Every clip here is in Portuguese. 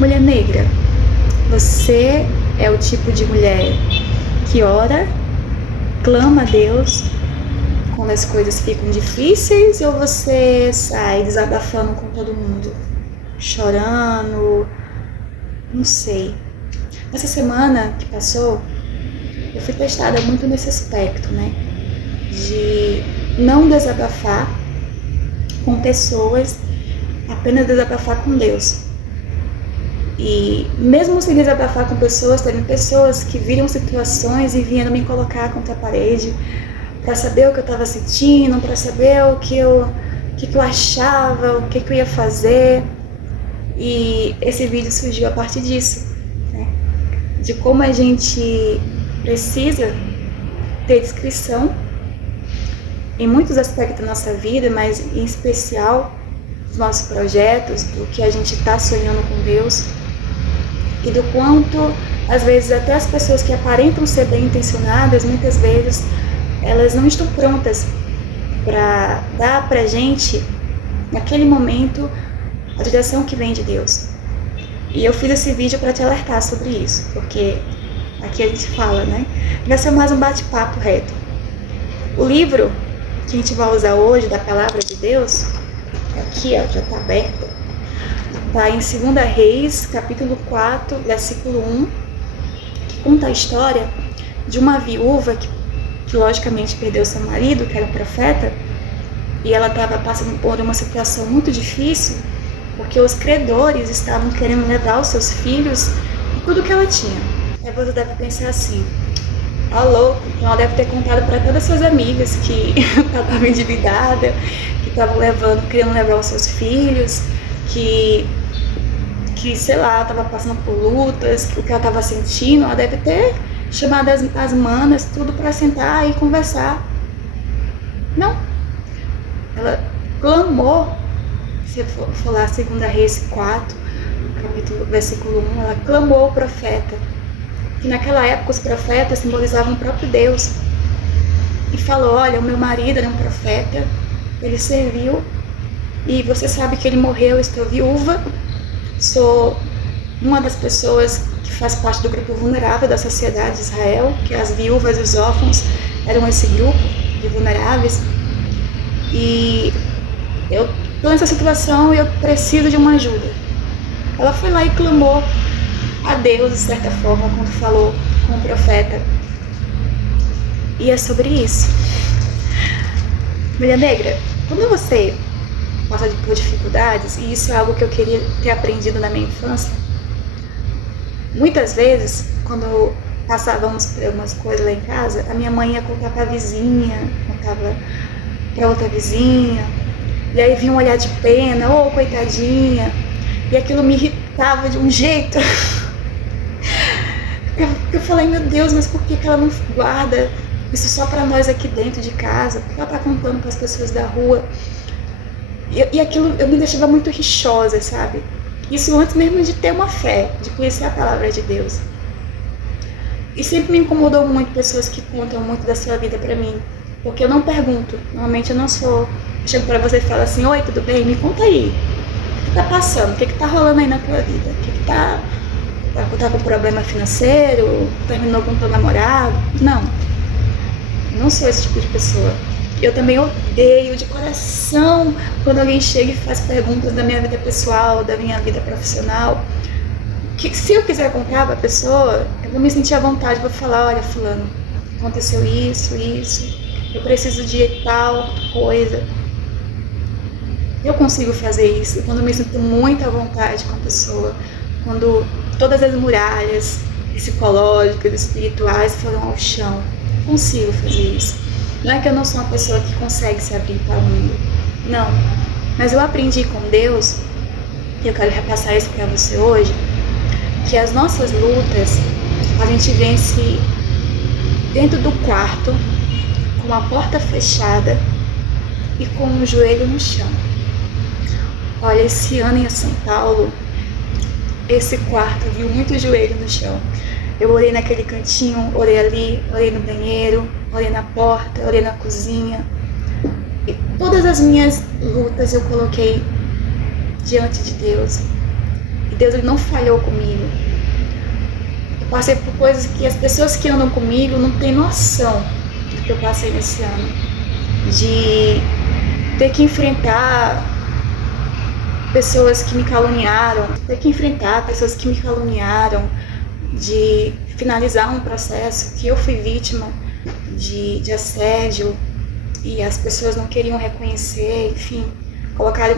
Mulher negra, você é o tipo de mulher que ora, clama a Deus quando as coisas ficam difíceis, ou você sai desabafando com todo mundo, chorando, não sei. Essa semana que passou, eu fui testada muito nesse aspecto, né? De não desabafar com pessoas, apenas desabafar com Deus. E mesmo sem desabafar com pessoas, teve pessoas que viram situações e vinham me colocar contra a parede para saber o que eu estava sentindo, para saber o que eu achava, o que eu ia fazer. E esse vídeo surgiu a partir disso, né? De como a gente precisa ter discrição em muitos aspectos da nossa vida, mas em especial dos nossos projetos, do que a gente está sonhando com Deus, e do quanto, às vezes, até as pessoas que aparentam ser bem intencionadas, muitas vezes, elas não estão prontas para dar pra gente, naquele momento, a direção que vem de Deus. E eu fiz esse vídeo para te alertar sobre isso, porque aqui a gente fala, né? Vai ser mais um bate-papo reto. O livro que a gente vai usar hoje, da Palavra de Deus, aqui ó, já está aberto, está em 2 Reis, capítulo 4, versículo 1, que conta a história de uma viúva que logicamente perdeu seu marido, que era um profeta, e ela estava passando por uma situação muito difícil, porque os credores estavam querendo levar os seus filhos e tudo que ela tinha. Aí você deve pensar assim, louco, ela deve ter contado para todas as suas amigas que ela estava endividada, que estavam querendo levar os seus filhos, que sei lá, estava passando por lutas, o que ela estava sentindo. Ela deve ter chamado as manas, tudo para sentar e conversar. Não. Ela clamou, se for lá 2 Reis 4, capítulo, versículo 1, ela clamou o profeta. Que naquela época os profetas simbolizavam o próprio Deus. E falou, olha, o meu marido era um profeta, ele serviu, e você sabe que ele morreu, eu estou viúva, sou uma das pessoas que faz parte do grupo vulnerável da sociedade de Israel, que as viúvas e os órfãos eram esse grupo de vulneráveis, e eu estou nessa situação e eu preciso de uma ajuda. Ela foi lá e clamou a Deus, de certa forma, quando falou com o profeta. E é sobre isso. Mulher negra, quando você passa por dificuldades, e isso é algo que eu queria ter aprendido na minha infância, muitas vezes, quando passávamos por algumas coisas lá em casa, a minha mãe ia contar pra vizinha, contava pra outra vizinha, e aí vinha um olhar de pena, coitadinha, e aquilo me irritava de um jeito. Eu falei, meu Deus, mas por que ela não guarda isso só pra nós aqui dentro de casa? Por que ela tá contando pras pessoas da rua? E aquilo eu me deixava muito rixosa, sabe? Isso antes mesmo de ter uma fé, de conhecer a palavra de Deus. E sempre me incomodou muito pessoas que contam muito da sua vida pra mim, porque eu não pergunto. Normalmente eu não sou... Eu chego pra você e falo assim, oi, tudo bem? Me conta aí. O que tá passando? O que tá rolando aí na tua vida? O que tá com problema financeiro? Terminou com teu namorado? Não. Eu não sou esse tipo de pessoa. Eu também odeio de coração quando alguém chega e faz perguntas da minha vida pessoal, da minha vida profissional. Que se eu quiser contar pra pessoa, eu vou me sentir à vontade, vou falar, olha, fulano, aconteceu isso, eu preciso de tal coisa. Eu consigo fazer isso quando eu me sinto muito à vontade com a pessoa, quando todas as muralhas psicológicas, espirituais foram ao chão. Eu consigo fazer isso. Não é que eu não sou uma pessoa que consegue se abrir para o mundo, não. Mas eu aprendi com Deus, e eu quero repassar isso para você hoje, que as nossas lutas, a gente vence dentro do quarto, com a porta fechada e com o joelho no chão. Olha, esse ano em São Paulo, esse quarto viu muito joelho no chão. Eu orei naquele cantinho, orei ali, orei no banheiro, orei na porta, orei na cozinha. E todas as minhas lutas eu coloquei diante de Deus. E Deus ele não falhou comigo. Eu passei por coisas que as pessoas que andam comigo não têm noção do que eu passei nesse ano. De ter que enfrentar pessoas que me caluniaram, de finalizar um processo que eu fui vítima de assédio e as pessoas não queriam reconhecer, enfim, colocaram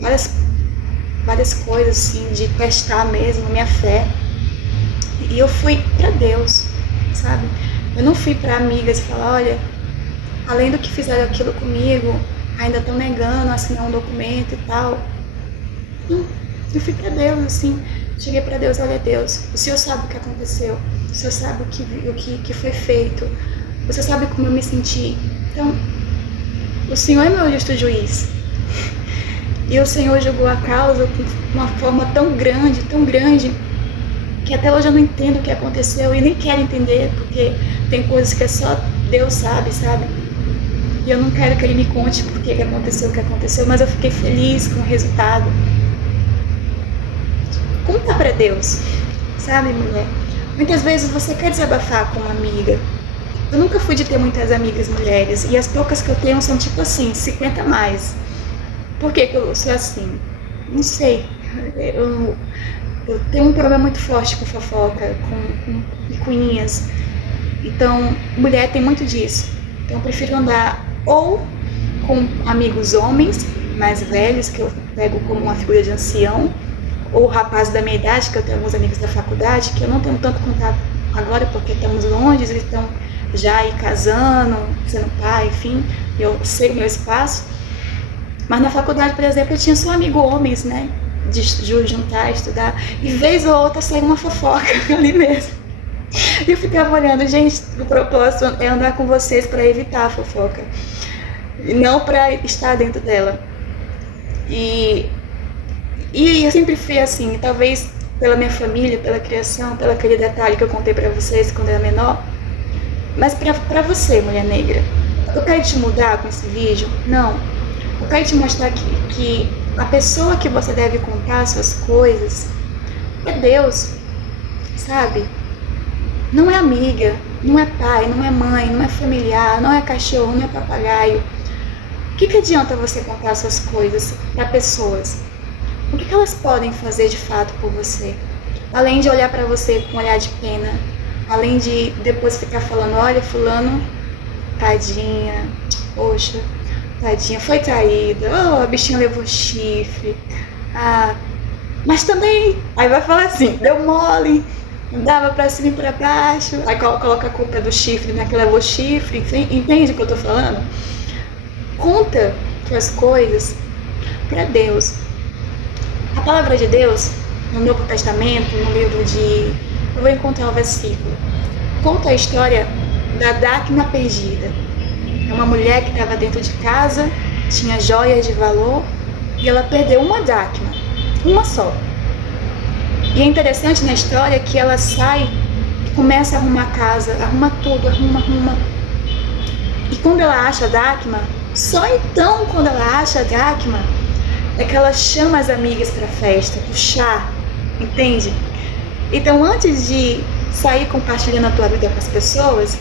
várias coisas assim, de testar mesmo minha fé. E eu fui pra Deus, sabe? Eu não fui pra amigas e falar, olha, além do que fizeram aquilo comigo, ainda estão negando assinar um documento e tal. Não, eu fui pra Deus, assim, cheguei pra Deus, olha Deus, o Senhor sabe o que aconteceu, o Senhor sabe o que foi feito, você sabe como eu me senti. Então, o Senhor é meu justo juiz. E o Senhor julgou a causa de uma forma tão grande, que até hoje eu não entendo o que aconteceu e nem quero entender, porque tem coisas que só Deus sabe? E eu não quero que Ele me conte por que aconteceu o que aconteceu, mas eu fiquei feliz com o resultado. Conta pra Deus, sabe, mulher? Muitas vezes você quer desabafar com uma amiga. Eu nunca fui de ter muitas amigas mulheres, e as poucas que eu tenho são tipo assim, 50 a mais. Por que eu sou assim? Não sei. Eu tenho um problema muito forte com fofoca, com picuinhas. Então, mulher tem muito disso. Então, eu prefiro andar ou com amigos homens mais velhos, que eu pego como uma figura de ancião, ou rapazes da minha idade, que eu tenho alguns amigos da faculdade, que eu não tenho tanto contato agora porque estamos longe, eles estão já aí casando, sendo pai, enfim, eu sei o meu espaço. Mas na faculdade, por exemplo, eu tinha só amigo homens, né? De juntar, estudar, e vez ou outra saía uma fofoca ali mesmo. E eu ficava olhando, gente, o propósito é andar com vocês para evitar a fofoca, e não para estar dentro dela. E eu sempre fui assim, talvez pela minha família, pela criação, pelo aquele detalhe que eu contei para vocês quando eu era menor. Mas para você, mulher negra, eu quero te mudar com esse vídeo? Não. Eu quero te mostrar que a pessoa que você deve contar as suas coisas é Deus, sabe? Não é amiga, não é pai, não é mãe, não é familiar, não é cachorro, não é papagaio. O que adianta você contar as suas coisas para pessoas? O que elas podem fazer de fato por você? Além de olhar para você com um olhar de pena, além de depois ficar falando, olha, fulano, tadinha, poxa, tadinha, foi traída, oh, a bichinha levou chifre, mas também, aí vai falar assim, deu mole, dava pra cima e pra baixo, aí coloca a culpa do chifre, né, que levou chifre, entende o que eu tô falando? Conta as coisas pra Deus. A palavra de Deus, no Novo Testamento, no livro eu vou encontrar o versículo, conta a história da dracma perdida. É uma mulher que estava dentro de casa, tinha joias de valor e ela perdeu uma dracma, uma só. E é interessante na história que ela sai e começa a arrumar a casa, arruma tudo, arruma. E quando ela acha a dracma, só então quando ela acha a dracma, é que ela chama as amigas para a festa, pro chá, entende? Então antes de sair compartilhando a tua vida com as pessoas,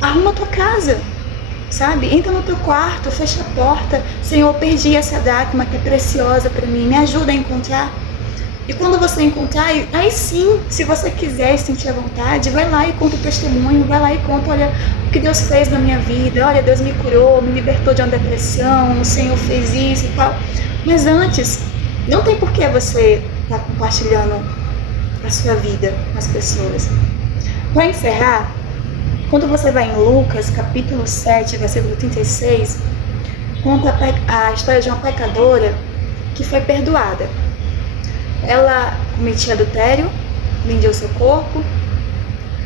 arruma a tua casa. Sabe? Entra no teu quarto, fecha a porta. Senhor, perdi essa dracma que é preciosa para mim, me ajuda a encontrar. E quando você encontrar, aí sim, se você quiser e sentir a vontade, vai lá e conta o testemunho, vai lá e conta, olha, o que Deus fez na minha vida, olha, Deus me curou, me libertou de uma depressão, o Senhor fez isso e tal. Mas antes, não tem por que você estar compartilhando a sua vida com as pessoas. Para encerrar, quando você vai em Lucas, capítulo 7, versículo 36, conta a história de uma pecadora que foi perdoada. Ela cometia adultério, vendia o seu corpo,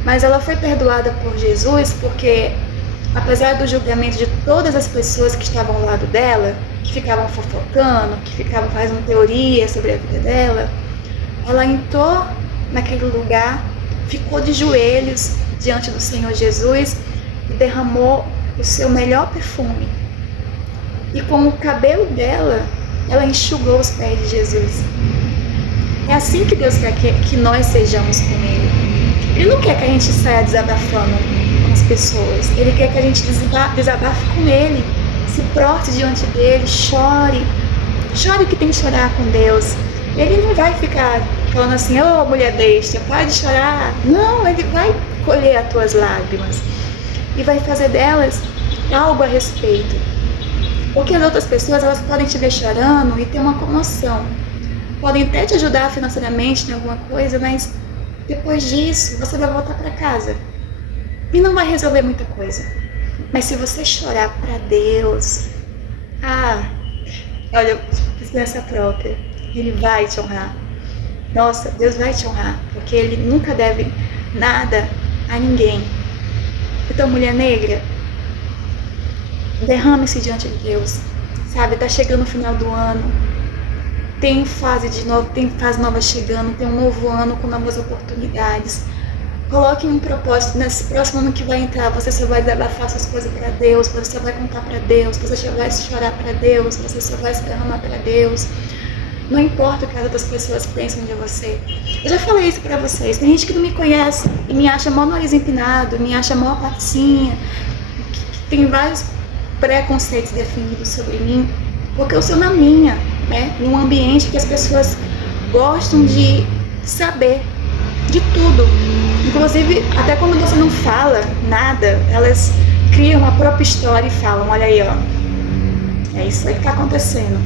mas ela foi perdoada por Jesus porque, apesar do julgamento de todas as pessoas que estavam ao lado dela, que ficavam fofocando, que ficavam fazendo teoria sobre a vida dela, ela entrou naquele lugar, ficou de joelhos diante do Senhor Jesus e derramou o seu melhor perfume. E com o cabelo dela, ela enxugou os pés de Jesus. É assim que Deus quer que nós sejamos com Ele. Ele não quer que a gente saia desabafando com as pessoas. Ele quer que a gente desabafe com Ele, se proste diante dEle, chore. Chore o que tem que chorar com Deus. Ele não vai ficar falando assim, ô mulher besta, pare de chorar. Não, Ele vai colher as tuas lágrimas e vai fazer delas algo a respeito. Porque as outras pessoas, elas podem te ver chorando e ter uma comoção. Podem até te ajudar financeiramente em alguma coisa, mas depois disso, você vai voltar para casa. E não vai resolver muita coisa. Mas se você chorar para Deus, olha, experiência própria, Ele vai te honrar. Nossa, Deus vai te honrar, porque Ele nunca deve nada a ninguém. Então, mulher negra, derrame-se diante de Deus, sabe? Tá chegando o final do ano, tem fase nova chegando, tem um novo ano com novas oportunidades. Coloque um propósito nesse próximo ano que vai entrar. Você só vai desabafar suas coisas para Deus, você só vai contar para Deus, você só vai chorar para Deus, você só vai se derramar para Deus. Não importa o que as outras pessoas pensam de você. Eu já falei isso pra vocês. Tem gente que não me conhece e me acha mó nariz empinado, me acha mó patinha, que tem vários preconceitos definidos sobre mim, porque eu sou na minha, né? Num ambiente que as pessoas gostam de saber de tudo. Inclusive, até quando você não fala nada, elas criam a própria história e falam, olha aí, ó, é isso aí que tá acontecendo.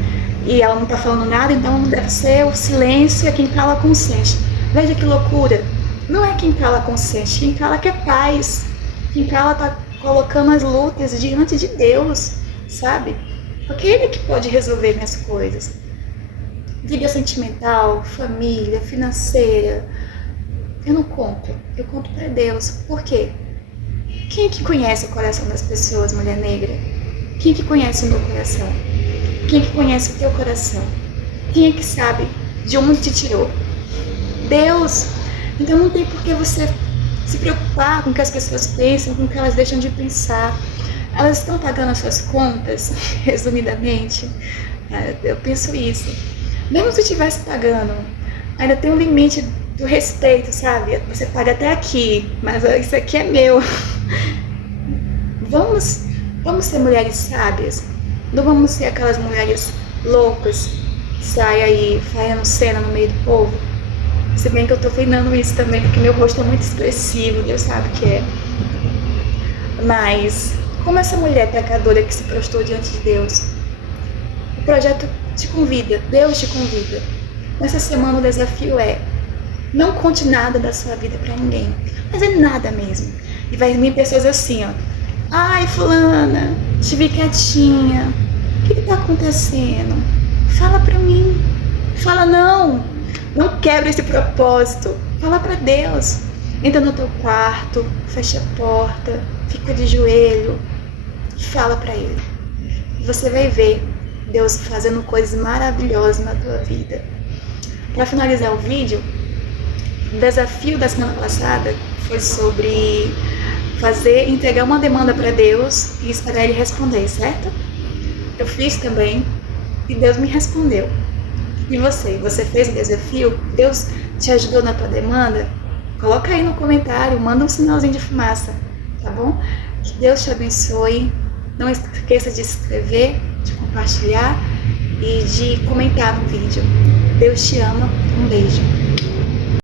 E ela não tá falando nada, então deve ser o silêncio, é quem cala consente. Veja que loucura. Não é quem cala consente, quem cala quer paz. Quem cala tá colocando as lutas diante de Deus, sabe? Porque Ele que pode resolver minhas coisas. Vida sentimental, família, financeira. Eu não conto, eu conto pra Deus. Por quê? Quem é que conhece o coração das pessoas, mulher negra? Quem é que conhece o meu coração? Quem é que conhece o teu coração? Quem é que sabe de onde te tirou? Deus. Então não tem por que você se preocupar com o que as pessoas pensam, com o que elas deixam de pensar. Elas estão pagando as suas contas, resumidamente. Eu penso isso. Mesmo se estivesse pagando, ainda tem um limite do respeito, sabe? Você paga até aqui, mas isso aqui é meu. Vamos ser mulheres sábias. Não vamos ser aquelas mulheres loucas que saem aí fazendo cena no meio do povo. Se bem que eu tô treinando isso também, porque meu rosto é muito expressivo, Deus sabe o que é. Mas, como essa mulher pecadora que se prostrou diante de Deus, o projeto te convida, Deus te convida. Nessa semana o desafio é, não conte nada da sua vida pra ninguém, mas é nada mesmo. E vai vir pessoas assim, ó. Ai, fulana, te vi quietinha. O que tá acontecendo? Fala pra mim. Fala não quebra esse propósito. Fala pra Deus. Entra no teu quarto, fecha a porta, fica de joelho e fala pra Ele. E você vai ver Deus fazendo coisas maravilhosas na tua vida. Pra finalizar o vídeo, o desafio da semana passada foi sobre entregar uma demanda para Deus e esperar Ele responder, certo? Eu fiz também e Deus me respondeu. E você fez o desafio? Deus te ajudou na tua demanda? Coloca aí no comentário, manda um sinalzinho de fumaça, tá bom? Que Deus te abençoe. Não esqueça de se inscrever, de compartilhar e de comentar no vídeo. Deus te ama. Um beijo.